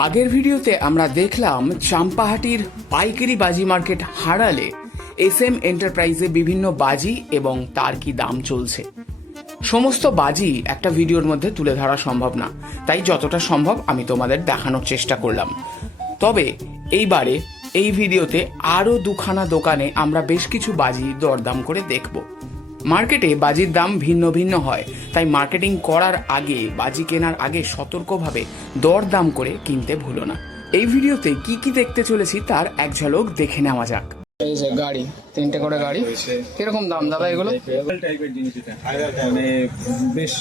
আগের ভিডিওতে আমরা দেখলাম চাম্পাহাটির পাইকারি বাজি মার্কেট হারালে এস এম এন্টারপ্রাইজে বিভিন্ন বাজি এবং তার কি দাম চলছে। সমস্ত বাজি একটা ভিডিওর মধ্যে তুলে ধরা সম্ভব না। তাই যতটা সম্ভব আমি তোমাদের দেখানোর চেষ্টা করলাম। তবে এইবারে এই ভিডিওতে আরও দুখানা দোকানে আমরা বেশ কিছু বাজি দরদাম করে দেখব। মার্কেটে বাজির দাম ভিন্ন ভিন্ন হয়। তাই মার্কেটিং করার আগে বাজি কেনার আগে সতর্কভাবে দরদাম করে কিনতে ভুলো না। এই ভিডিওতে কি কি দেখতে চলেছি তার এক ঝলক দেখে নেওয়া যাক। এই যে গাড়ি তিনটে করে গাড়ি। কীরকম দাম দাদা এগুলো? মানে বেশ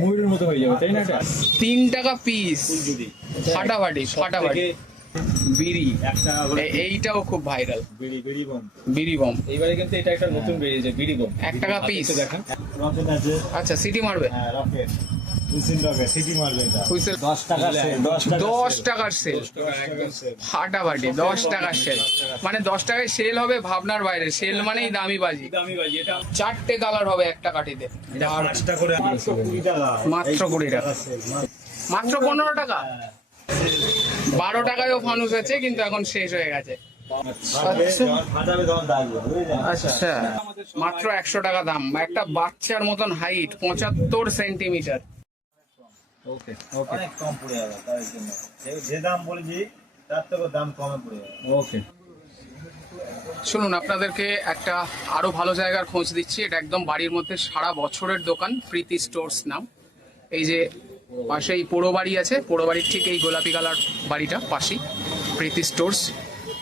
ময়ূরের মতো হয়ে যাবে তাই না এটা তিন টাকা পিস ফাটাফাটি ফাটাফাটি। থেকে বিড়ি একটা এইটাও খুব ভাইরাল বিড়ি বিড়ি বম। বিড়ি বম। এইবারে কিন্তু এটা একটা নতুন বেরিয়েছে বিড়ি বম। এক টাকা piece। দেখান। রকেট আছে। আচ্ছা সিটি মারবে? হ্যাঁ রকেট। মানে দশ টাকায় সেল হবে ভাবনার বাইরে। সেল মানেই দামি বাজি। দামি বাজি চারটে কালার হবে একটা কাঠিতে। মাত্র কুড়ি টাকা। মাত্র পনেরো টাকা? বারো টাকায়ও ফানুস আছে কিন্তু এখন শেষ হয়ে গেছে। আচ্ছা। আচ্ছা মাত্র একশো টাকা দাম একটা বাচ্চার মতন হাইট পঁচাত্তর সেন্টিমিটার ওকে ওকে। অনেক কম পড়ে যাবে তার জন্য। যে- যে দাম বলেছি তার থেকে দাম কমে পড়ে যাবে। ওকে। শুনুন আপনাদেরকে একটা আরও ভালো জায়গার খোঁজ দিচ্ছি। এটা একদম বাড়ির মধ্যে সারা বছরের দোকান প্রীতি স্টোর্স নাম। এই যে পাশে এই পোড়ো বাড়ি আছে। পোড়ো বাড়ির ঠিক এই গোলাপি কালার বাড়িটা পাশেই, প্রীতি স্টোর্স।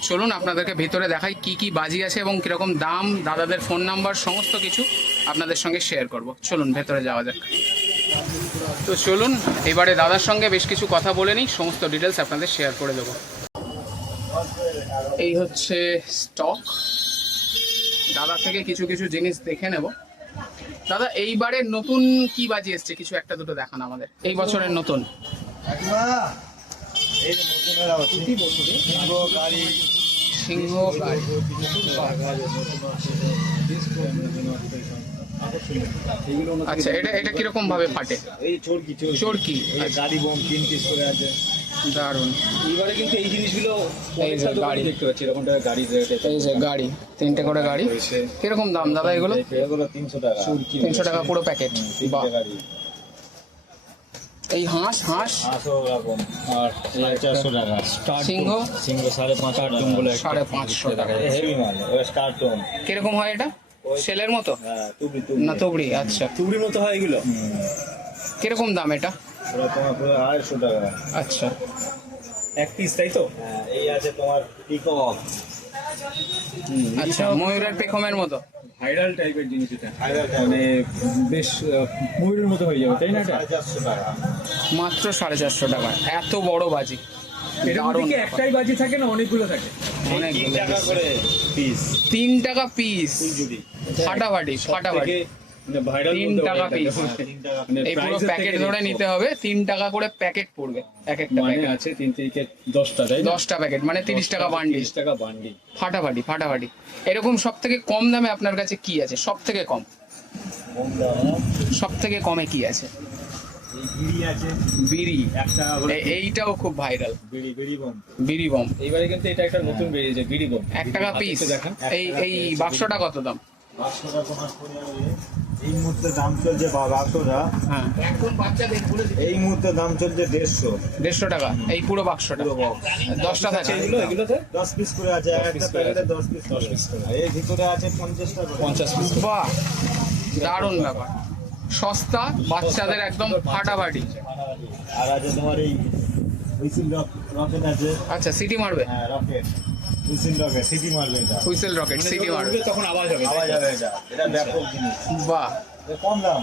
চলুন আপনাদেরকে ভেতরে দেখাই কি কি বাজি আছে এবং কীরকম দাম, দাদাদের ফোন নাম্বার, সমস্ত কিছু আপনাদের সঙ্গে শেয়ার করব। চলুন ভেতরে যাওয়া যাক। তো চলুন, এবারে দাদার সঙ্গে বেশ কিছু কথা বলে নিই, সমস্ত ডিটেলস আপনাদের শেয়ার করে দেবো। এই হচ্ছে স্টক দাদা থেকে কিছু কিছু জিনিস দেখে নেব। দাদা এইবারে নতুন কি বাজি এসছে? কিছু একটা দুটো দেখান আমাদের। এই বছরের নতুন। সিংহ। আচ্ছা এটা এটা কীরকম ভাবে ফাটে? এই চোরকি চোরকি। গাড়ি বোম তিন পিস করে আছে। দারুণ। এইবারে কিন্তু এই জিনিসগুলো এই যে গাড়ি। দেখতে পাচ্ছি এরকম গাড়ি রেট এই যে গাড়ি তিনটে করে গাড়ি। কীরকম দাম দাদা এগুলো? এগুলো তিনশো টাকা। তিনশো টাকা পুরো প্যাকেট গাড়ি। এই হাঁস হাঁস? চারশো টাকা। সিংহ? সিংহ সাড়ে পাঁচশো টাকা। সাড়ে পাঁচশো টাকা। হেভি মাল স্টার টোন। কীরকম হয় এটা? সেলের মতো? হ্যাঁ না তুবড়ি আচ্ছা। চুড়ির মতো হয় এগুলো? কীরকম দাম এটা? আড়াইশো টাকা। আচ্ছা। এক পিস তাই তো? হ্যাঁ এই আছে তোমার পিকক আচ্ছা ময়ূরের পেখমের মতো। ভাইরাল টাইপের জিনিস এটা। মানে বেশ ময়ূরের মতো হয়ে যাবে তাই না এটা? মাত্র সাড়ে চারশো টাকা। এত বড় বাজি। একটাই বাজি থাকে না অনেকগুলো থাকে? অনেক তিন টাকা পিস তিন টাকা পিস ফুলঝুরি। ফাটাফাটি ফাটাফাটি। তিন টাকা piece। তিন টাকা মানে এই পুরো প্যাকেট ধরে নিতে হবে তিন টাকা করে প্যাকেট পড়বে এক একটা মানে প্যাকেট আছে তিন থেকে দশটা তাই দশটা প্যাকেট মানে তিরিশ টাকা বান্ডিল তিরিশ টাকা বান্ডি ফাটাফাটি ফাটাফাটি। এরকম সব থেকে কম দামে আপনার কাছে কি আছে? সব থেকে কম। কম সব থেকে কমে কি আছে? বিড়ি এক টাকা এইটাও খুব ভাইরাল বিড়ি বিড়ি বম। এইবারে কিন্তু এটা একটা নতুন বেরিয়েছে বিড়ি বম। এক টাকা পিস দেখান। এই এই বাক্সটা কত দাম? এই মুহূর্তে দাম চলছে বা বাক্সটা হ্যাঁ। বাচ্চাদের এই মুহূর্তে দাম চলছে দেড়শো। দেড়শো টাকা এই পুরো বাক্সটা। দশটা থাকে। এগুলো এগুলোতে? দশ পিস করে আছে এক একটা প্যাকেটে দশ পিস দশ পিস করে এর ভিতরে আছে পঞ্চাশ টাকা। পঞ্চাশ পিস বাহ! দারুণ ব্যাপার। সস্তা বাচ্চাদের একদম ফাটাফাটি। আর আছে তোমার এই হুইসিল রকেট আছে। আচ্ছা সিটি মারবে? হ্যাঁ রকেট হুইসিল রকেট সিটি মারবে এটা। হুইসেল রকেট সিটি মারবে তখন আওয়াজ হবে আওয়াজ হবে এটা। এটা ব্যাপক জিনিস। বাহ। কম দাম।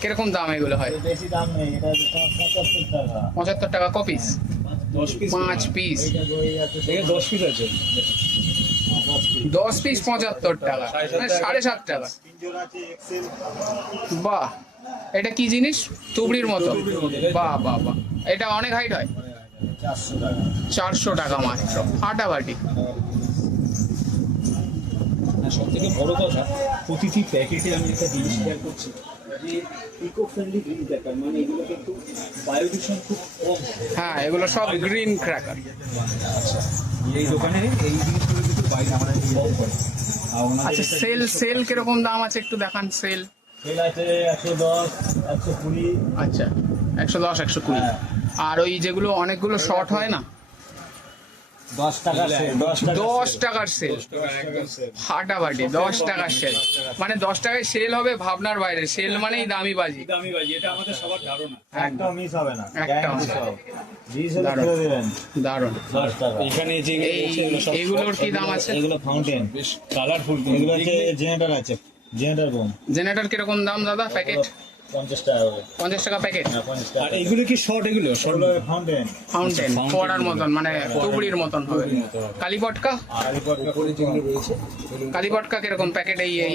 কীরকম দাম এগুলো হয়? বেশি দাম নেই এটা পঁচাত্তর টাকা। পঁচাত্তর টাকা কপিস দশ পিস পাঁচ পিস দশ পিস আছে। দশ পিস পঁচাত্তর টাকা। মানে সাড়ে সাত টাকা। তিনজন আছে এক্সেল বাহ। এটা কি জিনিস? তুবড়ির মতো। বাহ বাহ বাহ। এটা অনেক হাইট হয় চারশো টাকা। চারশো টাকা মাত্র। ফাটাফাটি সব থেকে বড় কথা প্রতিটি প্যাকেটে আমি একটা জিনিস শেয়ার করছি। ইকো ফ্রেন্ডলি গ্রিন ক্র্যাকার মানে খুব কম। হ্যাঁ এগুলো সব গ্রিন ক্র্যাকার আচ্ছা এই দোকানে এই জিনিসগুলো কিন্তু বাইরে আমরা কম করে আচ্ছা সেল সেল কীরকম দাম আছে একটু দেখান সেল আছে একশো দশ একশো কুড়ি। আচ্ছা একশো দশ একশো কুড়ি। হ্যাঁ। আর ওই যেগুলো অনেকগুলো শর্ট হয় না? দশ সেল। দশ টাকা দশ sale। টাকার সেল। ফাটাফাটি দশ টাকার সেল। মানে দশ টাকায় সেল হবে ভাবনার বাইরে। সেল মানেই দামি বাজি। বাজি এটা আমাদের সবার ধারণা। মিস হবে না। এখানে যে এই কি দাম আছে? এগুলো ফাউন্টেন কালারফুল এগুলো হচ্ছে জেনারেটর আছে। জেনারেটর বোম জেনারেটর কীরকম দাম দাদা? প্যাকেট পঞ্চাশ টাকা করে। পঞ্চাশ টাকা প্যাকেট? হ্যাঁ পঞ্চাশ আর এগুলো কি শর্ট এগুলো? শর্ট ফাউন্টেন ফাউন্টেন ফোয়ারার মতন মানে তুবড়ির মতন হবে। কালীপটকা উপরে যেগুলো রয়েছে কালীপটকা কীরকম প্যাকেট এই এই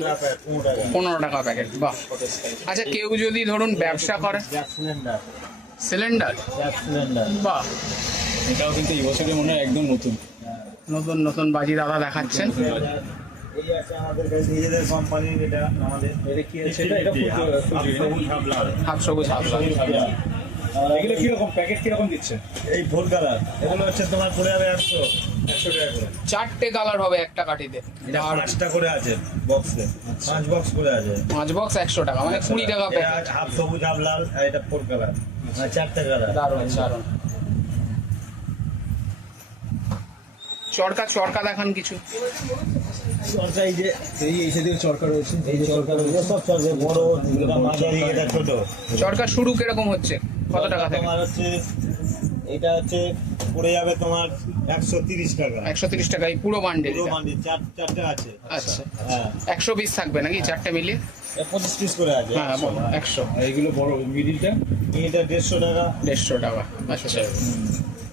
পনেরো টাকা প্যাকেট বাহ। আচ্ছা কেউ যদি ধরুন ব্যবসা করে সিলিন্ডার সিলিন্ডার সিলিন্ডার বাহ। এটাও কিন্তু এই বছরে মনে হয় একদম নতুন। নতুন নতুন বাজি দাদা দেখাচ্ছেন। এই আছে আমাদের কাছে নিজেদের কোম্পানির এটা আমাদের এটা কি আছে? এটা? এটা ফুল- ফুল জুড়ি, না? সবুজ হাফ হাফ সবুজ হাফ এগুলো কীরকম প্যাকেট কীরকম দিচ্ছে? এই ফুল কালার। এগুলো হচ্ছে তোমার পড়ে যাবে একশো একশো টাকা করে। চারটে কালার হবে একটা কাঠিতে। এটা আর পাঁচটা করে আছে বক্সে পাঁচ বক্স করে আছে। পাঁচ বক্স একশো টাকা মানে কুড়ি টাকা প্যাকেট হাফ সবুজ হাফ লাল এটা ফোর কালার। মানে চারটে কালার। দারুণ দারুণ। চরকা চরকা দেখান কিছু। সরকার এই যে এই এই সেদিকে চরকা রয়েছে এই যে সরকার এগুলো সব চলছে বড় মাঝারি এটা ছোট। চরকা শুরু কীরকম হচ্ছে? কত টাকা থেকে? তোমার হচ্ছে এটা হচ্ছে পড়ে যাবে তোমার একশো তিরিশ টাকা। একশো তিরিশ টাকা এই পুরো বান্ডেল পুরো মান্ডি চার চারটে আছে। আচ্ছা। হ্যাঁ। একশো পিস থাকবে নাকি চারটে মিলিয়ে? পঁচিশ পিস করে আছে। হ্যাঁ একশো। এইগুলো বড় মিডিলটা? এটা দেড়শো টাকা। দেড়শো টাকা আচ্ছা।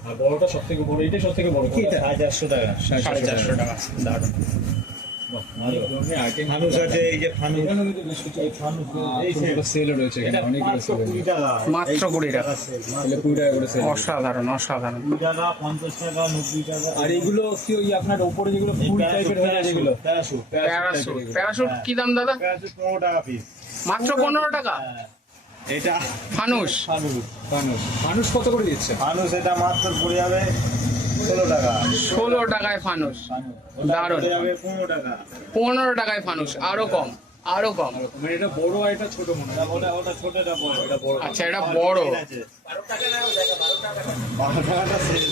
আর বড়টা সব থেকে বড় এটা সব থেকে বড়। কি এটা সাড়ে চারশো টাকা। সাড়ে চারশো টাকা। দারুণ। অসাধারণ অসাধারণ। আর এগুলো কি ওই আপনার উপরে যেগুলো হয়ে প্যারাশুট প্যারাশুট কি দাম দাদা? পনেরো টাকা পিস মাত্র পনেরো টাকা? এটা ফানুস। ফানুস কত করে দিচ্ছে? ফানুস এটা মাত্র পড়ে যাবে ষোলো টাকা। ষোলো টাকায় ফানুস। পনেরো টাকা। পনেরো টাকায় ফানুস আরও কম আরও কম। মানে এটা বড় আর এটা ছোট মনে হয়। ওটা ওটা ছোট এটা বড় এটা বড়। আচ্ছা এটা বড়। আছে। বারো টাকাটা sale।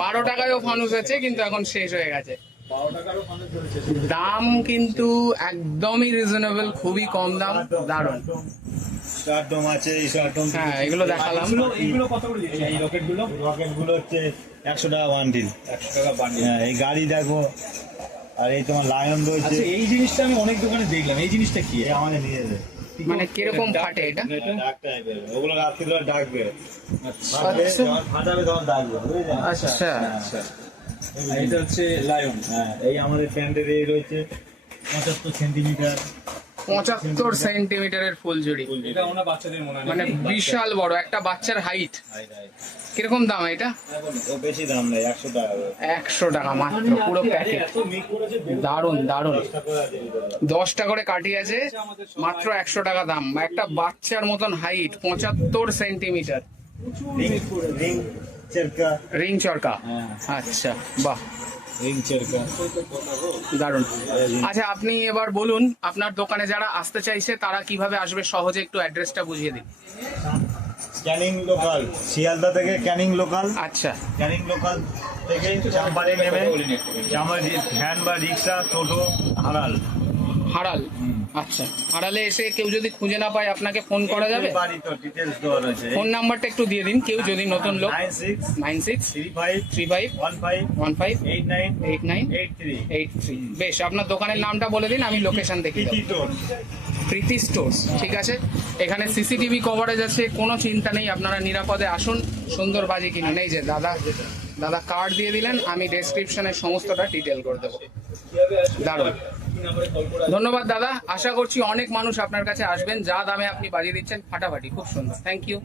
বারো টাকায়ও ফানুস আছে কিন্তু এখন শেষ হয়ে গেছে। দাম কিন্তু একদমই রিজনেবল খুবই কম দাম দারুণ। স্টারডম আছে এই স্টারডম হ্যাঁ এগুলো দেখালাম। এগুলো কত করে দিচ্ছে এই রকেটগুলো? রকেটগুলো হচ্ছে একশো টাকা বান্ডিল একশো টাকা বানিয়ে হ্যাঁ এই গাড়ি দেখো আর এই তোমার লায়ন রয়েছে। আচ্ছা এই জিনিসটা আমি অনেক দোকানে দেখলাম। এই জিনিসটা কি? আমাদের নিয়ে যাবে মানে কীরকম ফাটে এটা? ওগুলো রাত্রিবেলা ডাকবে আচ্ছা। ফাটবে, আচ্ছা। ফাটাবে তখন ডাকবে আচ্ছা। আচ্ছা। এটা হচ্ছে লায়ন হ্যাঁ এই আমাদের প্যান্টের এই রয়েছে পঁচাত্তর সেন্টিমিটার পঁচাত্তর সেন্টিমিটারের বাচ্চাদের মনে বিশাল বড় একটা বাচ্চার হাইট কীরকম দাম এটা? বেশি দাম নেই একশো টাকা একশো টাকা মাত্র পুরো প্যাকেট দারুণ দারুণ। দশটা করে কাটি আছে মাত্র একশো টাকা দাম। একটা বাচ্চার মতন হাইট পঁচাত্তর সেন্টিমিটার। রিং চেরকা। হ্যাঁ। আচ্ছা বাহ। দারুণ। আচ্ছা আপনি এবার বলুন আপনার দোকানে যারা আসতে চাইছে তারা কীভাবে আসবে? সহজে একটু অ্যাড্রেসটা বুঝিয়ে দিন। ক্যানিং লোকাল শিয়ালদা থেকে ক্যানিং লোকাল। আচ্ছা। ক্যানিং লোকাল থেকে চাম্পারে নেমে চাম্পার ভ্যান বা রিক্সা টোটো হারাল। হারাল। আচ্ছা হারালে এসে কেউ যদি খুঁজে না পায় আপনাকে ফোন করা যাবে? বাড়ি তো ডিটেলস দেওয়া রয়েছে। ফোন নাম্বারটা একটু দিয়ে দিন কেউ যদি নতুন লোক nine six nine six three five three five five one five eight nine eight nine eight eight three. বেশ আপনার দোকানের নামটা বলে দিন আমি লোকেশন দেখি প্রীতি স্টোর্স ঠিক আছে? এখানে সিসিটিভি কভারেজ আছে কোনো চিন্তা নেই আপনারা নিরাপদে আসুন সুন্দর বাজি কিনুন। এই যে দাদা দাদা কার্ড দিয়ে দিলেন আমি ডেসক্রিপশনে সমস্তটা ডিটেল করে দেবো। দারুণ। ধন্যবাদ, দাদা। আশা করছি অনেক মানুষ আপনার কাছে আসবেন। যা দামে আপনি বাজিয়ে দিচ্ছেন, ফাটাফাটি, খুব সুন্দর। থ্যাংক ইউ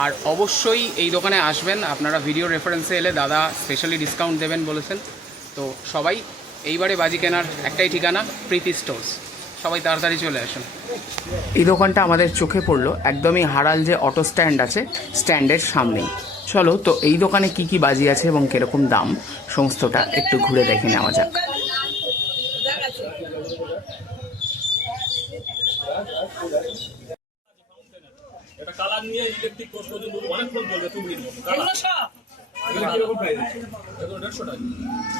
আর অবশ্যই এই দোকানে আসবেন। আপনারা ভিডিও রেফারেন্সে এলে দাদা স্পেশালি ডিসকাউন্ট দেবেন বলেছেন। তো সবাই, এইবারে বাজি কেনার একটাই ঠিকানা, প্রীতি স্টোর্স সবাই তাড়াতাড়ি চলে আসুন। এই দোকানটা আমাদের চোখে পড়ল। একদমই হারাল যে অটো স্ট্যান্ড আছে স্ট্যান্ডের সামনেই। চলো, তো এই দোকানে কি কি বাজি আছে এবং কীরকম দাম, সমস্তটা একটু ঘুরে দেখে নেওয়া যাক। কালার নিয়ে ইলেকট্রিক কোর্স পর্যন্ত অনেকক্ষণ চলবে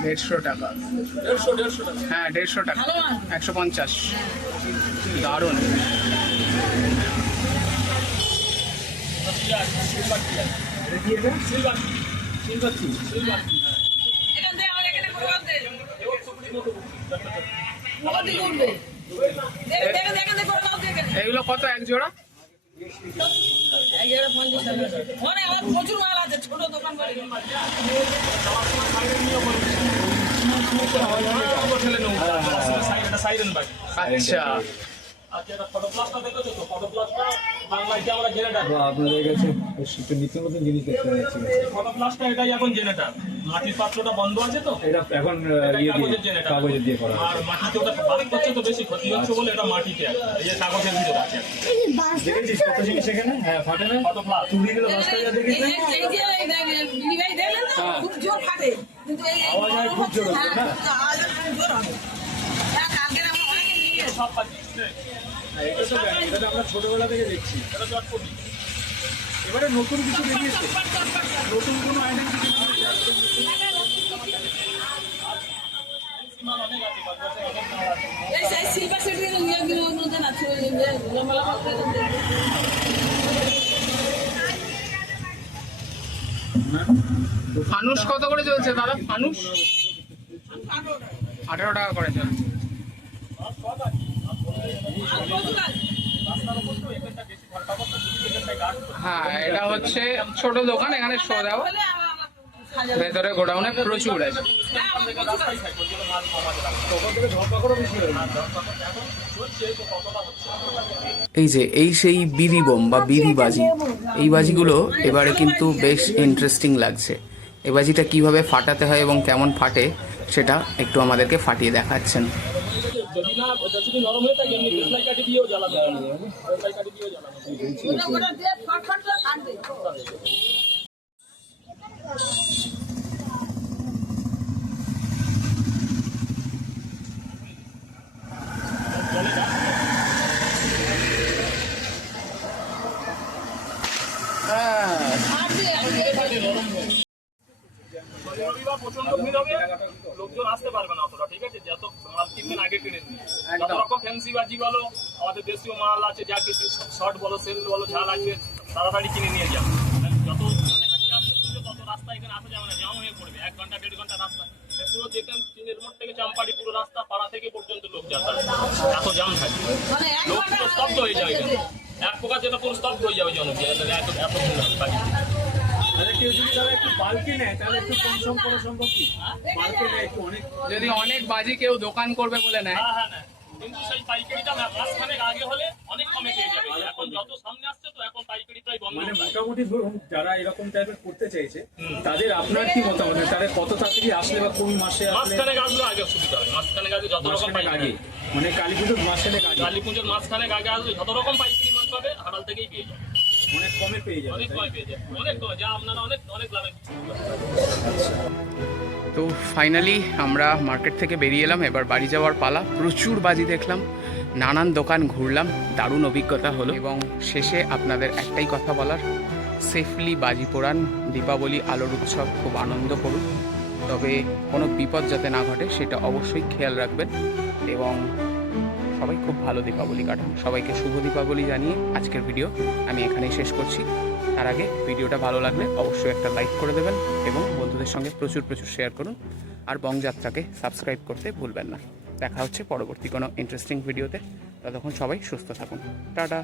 দেড়শো টাকা। দেড়শো টাকা। হ্যাঁ দেড়শো টাকা। একশো পঞ্চাশ। দারুণ। এগুলো কত? এক জোড়া? প্রচুর মাল আছে, ছোট দোকান আচ্ছা। আচ্ছা আপনাদের কাছে একটু নিত্য নতুন জিনিস দেখতে পাচ্ছি। ফটোপ্লাস্টটা এটাই এখন জেনারেটার মাটির পাত্রটা বন্ধ আছে তো? এটা এখন ইয়ে কাগজের দিয়ে কাগজের দিয়ে করা আর মাটিতে ওটা বাদ করছে তো বেশি ক্ষতি হচ্ছে বলে এটা মাটিতে এই যে কাগজের ভিতরে আছে দেখেছিস কত জিনিস এখানে? হ্যাঁ ফাটে না? ফটো প্লাস চুরিগুলো বাস্তা যা দেখেছিস এই যে- এই যে এই দেখ- দিদি ভাই দেখলেন তো? খুব জোর ফাটে। কিন্তু এই- এই আওয়াজ হয় খুব জোর হ্যাঁ, না? আওয়াজ খুব জোর হবে। হ্যাঁ, কালকে আমরা অনেকে নিয়ে গেছি। সব পাচ্ছি। হ্যাঁ, এটা তো এটা তো আমরা ছোটবেলা থেকে দেখছি। এটা এবারে নতুন কিছু বেরিয়েছে? নতুন কোনো আইটেম কিছু এই সেই সিলভার সেটের ইয়েগুলো ওগুলো না, ছিল, এই যে লম্বা লম্বা করে দেন। ফানুস কত করে চলছে দাদা? ফানুস? আঠারো টাকা। করে চলছে। হ্যাঁ এটা হচ্ছে ছোট দোকান, এখানে। ভেতরে গোডাউনে প্রচুর আছে। এই যে, এই সেই বিড়ি বোম বা বিড়ি বাজি, এই বাজিগুলো এবারে কিন্তু বেশ ইন্টারেস্টিং লাগছে। এই বাজিটা কীভাবে ফাটাতে হয় এবং কেমন ফাটে, সেটা একটু আমাদেরকে ফাটিয়ে দেখাচ্ছেন। না যদি নরম হয়ে থাকে এমনি দেশলাই কাঠি দিয়েও জ্বালাতে হবে দেশলাই কাঠি দিয়েও ওটা ওটা। রবিবার প্রচণ্ড ভিড় হবে লোকজন আসতে পারবে না অতটা ঠিক আছে? যত মাল কিনবেন আগে কিনে নিন। রকম ফ্যান্সি বাজি বলো আমাদের দেশীয় মাল আছে যা কিছু শর্ট বলো সেল বলো যা লাগবে তাড়াতাড়ি কিনে নিয়ে যান যত কাছাকাছি আসবে পুজো তত রাস্তা এখানে আসা যাবে না জাম হয়ে পড়বে। এক ঘণ্টা দেড় ঘণ্টা রাস্তা। পুরো যেখানে চীনের মোড় থেকে চাম্পাড়ি পুরো রাস্তা পাড়া থেকে পর্যন্ত লোক যাতায়াত এত জাম থাকে। মানে লোক পুরো স্তব্ধ হয়ে যাবে এক প্রকার যেটা পুরো স্তব্ধ হয়ে যাবে জনক এত এত বাজি কেউ যদি তারা একটু বালকে নেয় তাহলে একটু কম সম করা সম্ভব কি? বালকে নেয় একটু অনেক। যদি অনেক বাজি কেউ দোকান করবে বলে নেয়। হ্যাঁ হ্যাঁ হ্যাঁ। কিন্তু সেই পাইকারিটা মা- মাসখানেক আগে হলে অনেক কমে পেয়ে যাবে। এখন যত সামনে আসছে তো এখন পাইকারি প্রায় বন্ধ। মানে মোটামুটি ধরুন যারা এরকম টাইপের করতে চাইছে তাদের আপনার কি মতামত? তাদের কত তাড়াতাড়ি আসলে বা কোন মাসে আসলে মাসখানেক আসলে আগে সুবিধা হয়। মাসখানেক আগে যত রকম আগে। মানে কালী পুজোর মাসখানেক আগে। কালী পুজোর মাসখানেক আগে আসলে যত রকম পাইকারি মাছ পাবে হাড়াল থেকেই পেয়ে যাবে। অনেক কমে পেয়ে যাবে অনেক কমে পেয়ে যাবে। অনেক কমে। যা আপনারা অনেক অনেক লাভে করবেন। তো ফাইনালি আমরা মার্কেট থেকে বেরিয়ে এলাম, এবার বাড়ি যাওয়ার পালা। প্রচুর বাজি দেখলাম, নানান দোকান ঘুরলাম, দারুণ অভিজ্ঞতা হলো এবং শেষে আপনাদের একটাই কথা বলার সেফলি বাজি পোড়ান, দীপাবলি আলোর উৎসব, খুব আনন্দ করুন। তবে কোনো বিপদ যাতে না ঘটে, সেটা অবশ্যই খেয়াল রাখবেন এবং সবাই খুব ভালো দীপাবলি কাটান। সবাইকে শুভ দীপাবলি জানিয়ে আজকের ভিডিও আমি এখানেই শেষ করছি। তার আগে ভিডিওটা ভালো লাগলে অবশ্যই একটা লাইক করে দেবেন এবং বন্ধুদের সঙ্গে প্রচুর প্রচুর শেয়ার করুন। আর বংযাত্রাকে সাবস্ক্রাইব করতে ভুলবেন না। দেখা হচ্ছে পরবর্তী কোনো ইন্টারেস্টিং ভিডিওতে ততক্ষণ সবাই সুস্থ থাকুন। টাটা!